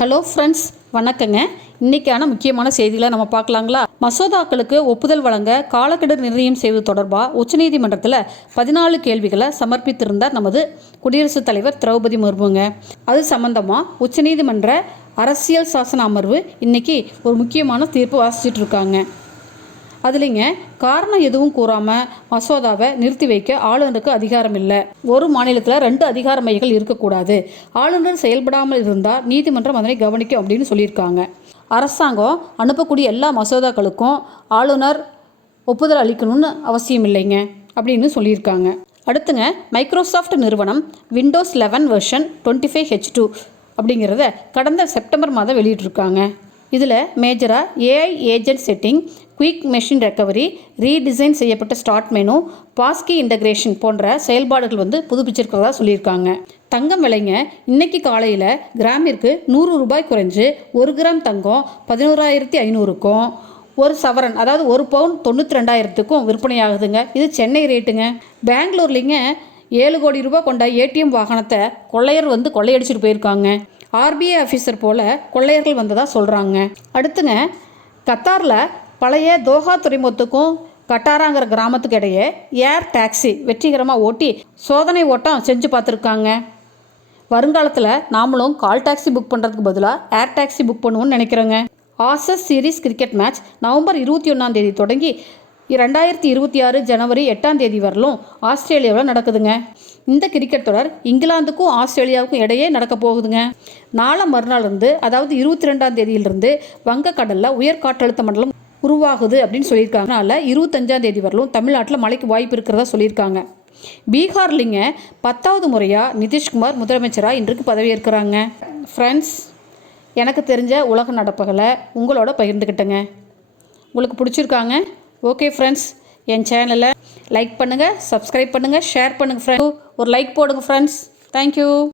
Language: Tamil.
ஹலோ ஃப்ரெண்ட்ஸ், வணக்கங்க. இன்றைக்கான முக்கியமான செய்திகளை நம்ம பார்க்கலாங்களா? மசோதாக்களுக்கு ஒப்புதல் வழங்க காலக்கெடு நிர்ணயம் செய்வது தொடர்பாக உச்சநீதிமன்றத்தில் 14 கேள்விகளை சமர்ப்பித்திருந்தார் நமது குடியரசுத் தலைவர் திரௌபதி முர்முங்க. அது சம்பந்தமாக உச்சநீதிமன்ற அரசியல் சாசன அமர்வு இன்னைக்கு ஒரு முக்கியமான தீர்ப்பு வாசிச்சுட்டு இருக்காங்க. அதுலேங்க காரணம் எதுவும் கூறாமல் மசோதாவை நிறுத்தி வைக்க ஆளுநருக்கு அதிகாரம் இல்லை. ஒரு மாநிலத்தில் 2 அதிகார மையங்கள் இருக்கக்கூடாது. ஆளுநர் செயல்படாமல் இருந்தால் நீதிமன்றம் அதனை கவனிக்கும் அப்படின்னு சொல்லியிருக்காங்க. அரசாங்கம் அனுப்பக்கூடிய எல்லா மசோதாக்களுக்கும் ஆளுநர் ஒப்புதல் அளிக்கணும்னு அவசியம் இல்லைங்க அப்படின்னு சொல்லியிருக்காங்க. அடுத்துங்க, மைக்ரோசாஃப்ட் நிறுவனம் விண்டோஸ் 11 வெர்ஷன் 25H2 அப்படிங்கிறத கடந்த செப்டம்பர் மாதம் வெளியிட்டிருக்காங்க. இதில் மேஜராக AI agent setting, quick machine recovery, redesign செய்யப்பட்ட ஸ்டார்ட் மெனு, பாஸ்கி இன்டகிரேஷன் போன்ற செயல்பாடுகள் புதுப்பிச்சிருக்கிறதா சொல்லியிருக்காங்க. தங்கம் விலைங்க இன்னைக்கு காலையில் கிராமிற்கு 100 ரூபாய் குறைஞ்சு 1 கிராம் தங்கம் 11,500க்கும், ஒரு சவரன் அதாவது 1 பவுன் 92,000க்கும் விற்பனையாகுதுங்க. இது சென்னை ரேட்டுங்க. பெங்களூர்லிங்க 7 கோடி ரூபாய் கொண்ட ஏடிஎம் வாகனத்தை கொள்ளையர் கொள்ளையடிச்சிட்டு போயிருக்காங்க. ஆர்பிஐ ஆஃபீஸர் போல் கொள்ளையர்கள் வந்ததாக சொல்கிறாங்க. அடுத்துங்க, கத்தாரில் பழைய தோஹா துறைமுகத்துக்கும் கட்டாராங்கிற கிராமத்துக்கு இடையே ஏர் டாக்ஸி வெற்றிகரமாக ஓட்டி சோதனை ஓட்டம் செஞ்சு பார்த்துருக்காங்க. வருங்காலத்தில் நாமளும் கால் டாக்ஸி புக் பண்ணுறதுக்கு பதிலாக ஏர் டாக்ஸி புக் பண்ணுவோன்னு நினைக்கிறேங்க. Asus series cricket match November 21 தொடங்கி 2026 ஜனவரி 8 வரலும் ஆஸ்திரேலியாவில் நடக்குதுங்க. இந்த கிரிக்கெட் தொடர் இங்கிலாந்துக்கும் ஆஸ்திரேலியாவுக்கும் இடையே நடக்க போகுதுங்க. நாளை மறுநாள் அதாவது 22 வங்கக்கடலில் உயர் காற்றழுத்த மண்டலம் உருவாகுது அப்படின்னு சொல்லியிருக்காங்க. அதனால் 25 வரலும் தமிழ்நாட்டில் மழைக்கு வாய்ப்பு இருக்கிறதா சொல்லியிருக்காங்க. பீகார்லிங்க 10வது முறையாக நிதிஷ்குமார் முதலமைச்சராக இன்றைக்கு பதவியேற்கிறாங்க. ஃப்ரெண்ட்ஸ், எனக்கு தெரிஞ்ச உலக நடப்புகளை உங்களோட பகிர்ந்துக்கிட்டேங்க. உங்களுக்கு பிடிச்சிருக்காங்க? ஓகே ஃப்ரெண்ட்ஸ், என் சேனலை லைக் பண்ணுங்கள், சப்ஸ்கிரைப் பண்ணுங்கள், ஷேர் பண்ணுங்கள். ஃப்ரெண்ட்ஸ் ஒரு லைக் போடுங்க ஃப்ரெண்ட்ஸ். தேங்க்யூ.